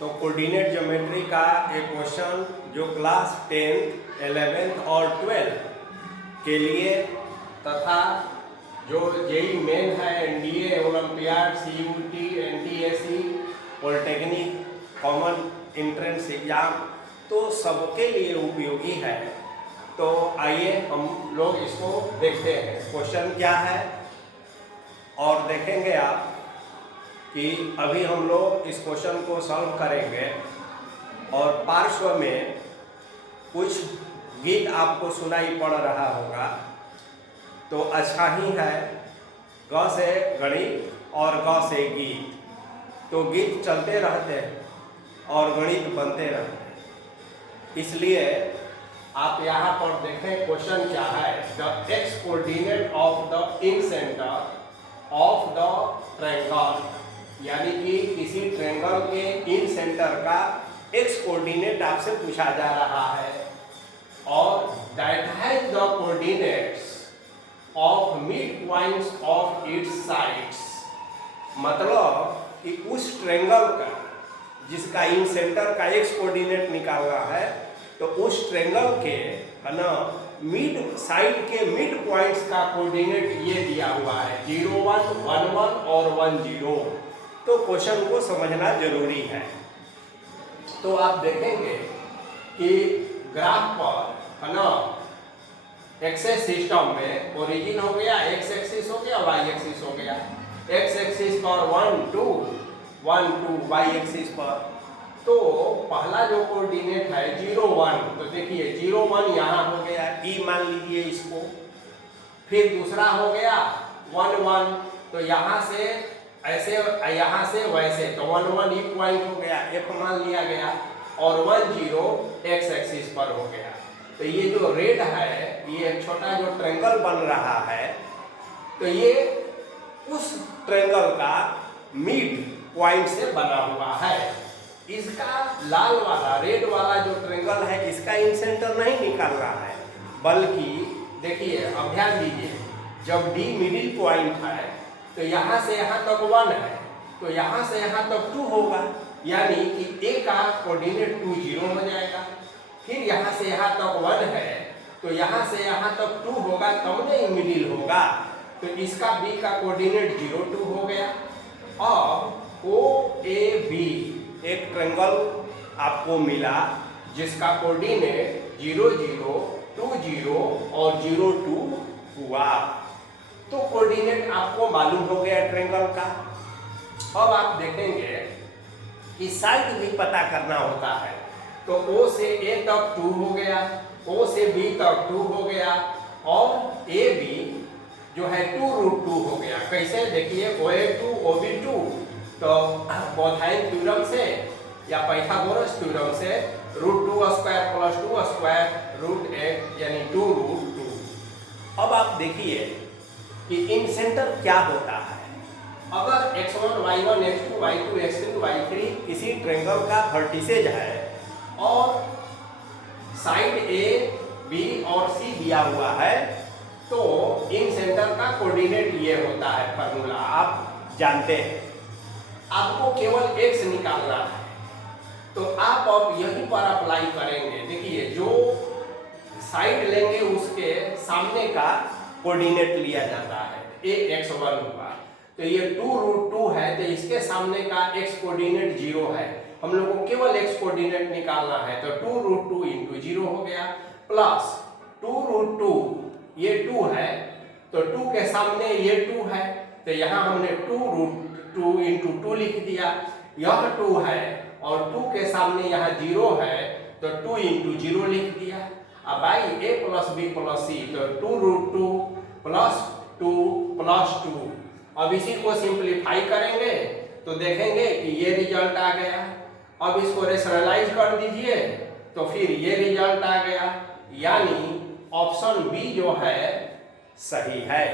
तो coordinate geometry का एक क्वेश्चन जो क्लास 10, 11 और 12 के लिए तथा जो जेई मेन है, NDA, olympiad, CUET, NTSE, polytechnic, common entrance exam, तो सबके लिए उपयोगी है। तो आइए हम लोग इसको देखते हैं क्वेश्चन क्या है, और देखेंगे आप कि अभी हम लोग इस क्वेश्चन को सॉल्व करेंगे और पार्श्व में कुछ गीत आपको सुनाई पड़ रहा होगा, तो अच्छा ही है। ग से गणित और ग से गीत, तो गीत चलते रहते हैं और गणित बनते रहते हैं। इसलिए आप यहाँ पर देखें क्वेश्चन क्या है। The x coordinate of the in centre of the triangle, यानी कि किसी ट्रायंगल के इन सेंटर का एक्स कोऑर्डिनेट आपसे पूछा जा रहा है, और that has the coordinates of mid points of its sides. मतलब कि उस ट्रायंगल का जिसका इन सेंटर का एक्स कोऑर्डिनेट निकालना है, तो उस ट्रायंगल के है ना मिड साइड के मिड पॉइंट्स का कोऑर्डिनेट ये दिया हुआ है 0, 1, 1, 1 और 1, 0। तो क्वेश्चन को समझना जरूरी है। तो आप देखेंगे कि ग्राफ पर है ना एक्सेस सिस्टम में ओरिजिन हो गया, एक्स एक्सिस हो गया, वाई एक्सिस हो गया। एक्स एक्सिस पर 1, 2, 1, 2, वाई एक्सिस पर तो पहला जो कोऑर्डिनेट है 0, 1, तो देखिए 0, 1 यहाँ हो गया, ई मान लीजिए इसको। फिर दूसरा हो गया 1, 1, तो यहाँ से ऐसे, यहाँ से वैसे, तो 1, 1 ई पॉइंट हो गया, एफ मान लिया गया, और 1, 0 एक्स एक्सिस पर हो गया। तो ये जो रेड है, ये एक छोटा जो ट्रायंगल बन रहा है, तो ये उस ट्रायंगल का मिड पॉइंट से बना हुआ है। इसका लाल वाला, रेड वाला जो ट्रायंगल है, इसका इन सेंटर नहीं निकाल रहा है, बल्कि देखिए अब ध्यान दीजिए, जब डी मिडिल पॉइंट है तो यहाँ से यहाँ तक 1 है, तो यहाँ से यहाँ तक 2 होगा, यानी कि ए का कोऑर्डिनेट 2, 0 हो जाएगा। फिर यहाँ से यहाँ तक 1 है, तो यहाँ से यहाँ तक 2 होगा, तब नहीं मिडिल होगा, तो इसका बी का कोऑर्डिनेट 0, 2 हो गया। अब ओ ए बी एक ट्रायंगल आपको मिला जिसका कोऑर्डिनेट 0, 0, 2, 0 और 0, 2 हुआ। तो कोऑर्डिनेट आपको मालूम हो गया ट्रायंगल का। अब आप देखेंगे कि साइड भी पता करना होता है, तो O से A तक 2 हो गया, O से B तक 2 हो गया, और ए बी जो है 2√2 हो गया। कैसे देखिए, OA2 OB2, तो बोथाइन थ्योरम से या पाइथागोरस थ्योरम से √2² + 2² √8 यानी 2√2। अब आप देखिए कि इन सेंटर क्या होता है। अगर x1, y1, x2, y2, x3, y3 किसी ट्रायंगल का वर्टिसेज है और साइड A, B और C दिया हुआ है, तो इन सेंटर का कोऑर्डिनेट ये होता है। फार्मूला आप जानते हैं, आपको केवल x निकालना है, तो आप अब यहीं पर अप्लाई करेंगे। देखिए जो साइड लेंगे उसके सामने का कोऑर्डिनेट लिया जाता है। ए x1 हुआ, तो ये 2√2 है, तो इसके सामने का x कोऑर्डिनेट 0 है, हम लोग को केवल x कोऑर्डिनेट निकालना है, तो 2√2 × 0 हो गया, प्लस 2√2 ये 2 है, तो 2 के सामने ये 2 है, तो यहाँ हमने 2√2 × 2 लिख दिया। यह 2 है और 2 के सामने यहाँ 0 है, तो 2 × 0 लिख दिया। अब भाई a + b + c, तो 2√2 + 2 + 2। अब इसी को सिंप्लीफाई करेंगे तो देखेंगे कि ये रिजल्ट आ गया। अब इसको रेशनलाइज कर दीजिए, तो फिर ये रिजल्ट आ गया, यानी ऑप्शन बी जो है सही है।